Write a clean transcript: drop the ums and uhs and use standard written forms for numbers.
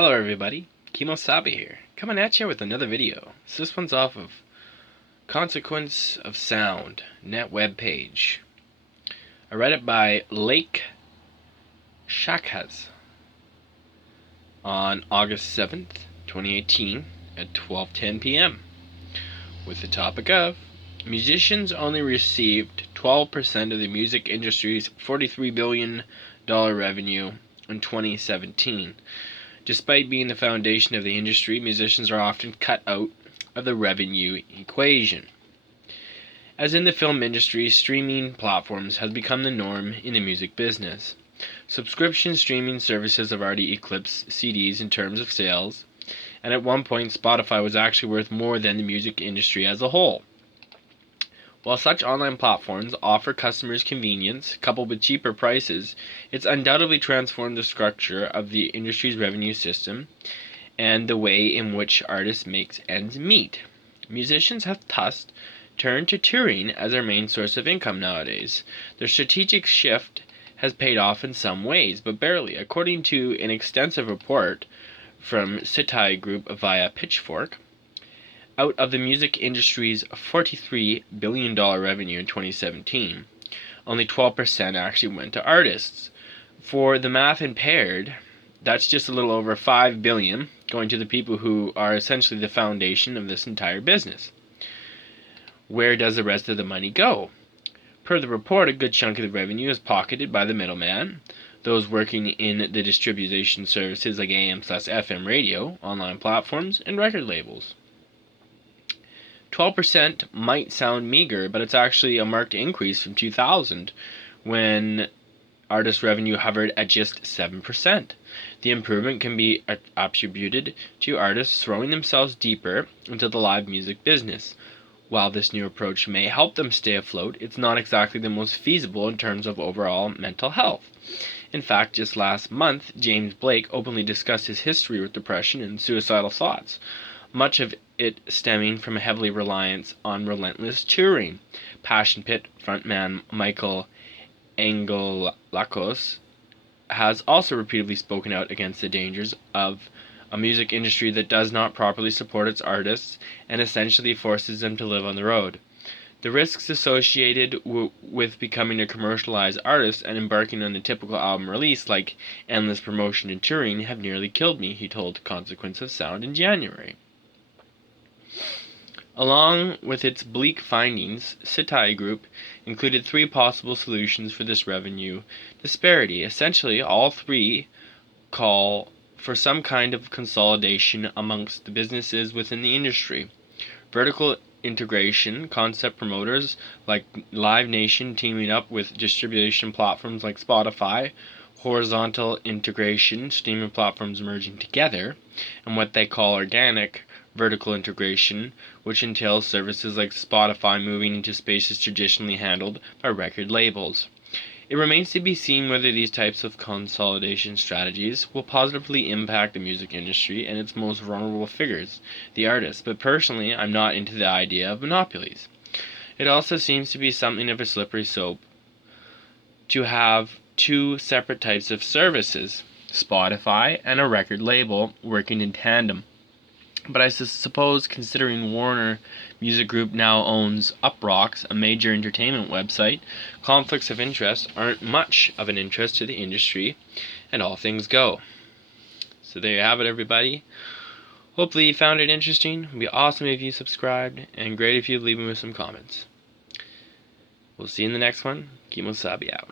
Hello everybody, Kemo Sabi here, coming at you with another video. So this one's off of Consequence of Sound net web page. I read it by Schatz on August 7th, 2018 at 12:10 p.m. with the topic of musicians only received 12% of the music industry's $43 billion revenue in 2017. Despite being the foundation of the industry, musicians are often cut out of the revenue equation. As in the film industry, streaming platforms have become the norm in the music business. Subscription streaming services have already eclipsed CDs in terms of sales, and at one point Spotify was actually worth more than the music industry as a whole. While such online platforms offer customers convenience, coupled with cheaper prices, it's undoubtedly transformed the structure of the industry's revenue system and the way in which artists make ends meet. Musicians have thus turned to touring as their main source of income nowadays. Their strategic shift has paid off in some ways, but barely. According to an extensive report from Sabi Group via Pitchfork, out of the music industry's $43 billion revenue in 2017, only 12% actually went to artists. For the math impaired, that's just a little over $5 billion going to the people who are essentially the foundation of this entire business. Where does the rest of the money go? Per the report, a good chunk of the revenue is pocketed by the middleman, those working in the distribution services like AM/FM radio, online platforms, and record labels. 12% might sound meager, but it's actually a marked increase from 2000, when artist revenue hovered at just 7%. The improvement can be attributed to artists throwing themselves deeper into the live music business. While this new approach may help them stay afloat, it's not exactly the most feasible in terms of overall mental health. In fact, just last month, James Blake openly discussed his history with depression and suicidal thoughts, much of it stemming from a heavily reliance on relentless touring. Passion Pit frontman Michael Angelakos has also repeatedly spoken out against the dangers of a music industry that does not properly support its artists and essentially forces them to live on the road. The risks associated with becoming a commercialized artist and embarking on the typical album release, like endless promotion and touring, have nearly killed me, he told Consequence of Sound in January. Along with its bleak findings, Sabi Group included 3 possible solutions for this revenue disparity. Essentially, all 3 call for some kind of consolidation amongst the businesses within the industry. Vertical integration, concept promoters like Live Nation teaming up with distribution platforms like Spotify, horizontal integration, streaming platforms merging together, and what they call organic vertical integration, which entails services like Spotify moving into spaces traditionally handled by record labels. It remains to be seen whether these types of consolidation strategies will positively impact the music industry and its most vulnerable figures, the artists, but personally I'm not into the idea of monopolies. It also seems to be something of a slippery slope to have 2 separate types of services, Spotify and a record label, working in tandem. But I suppose, considering Warner Music Group now owns Uproxx, a major entertainment website, conflicts of interest aren't much of an interest to the industry, and all things go. So there you have it, everybody. Hopefully you found it interesting. It would be awesome if you subscribed, and great if you leave me with some comments. We'll see you in the next one. Kemo Sabi out.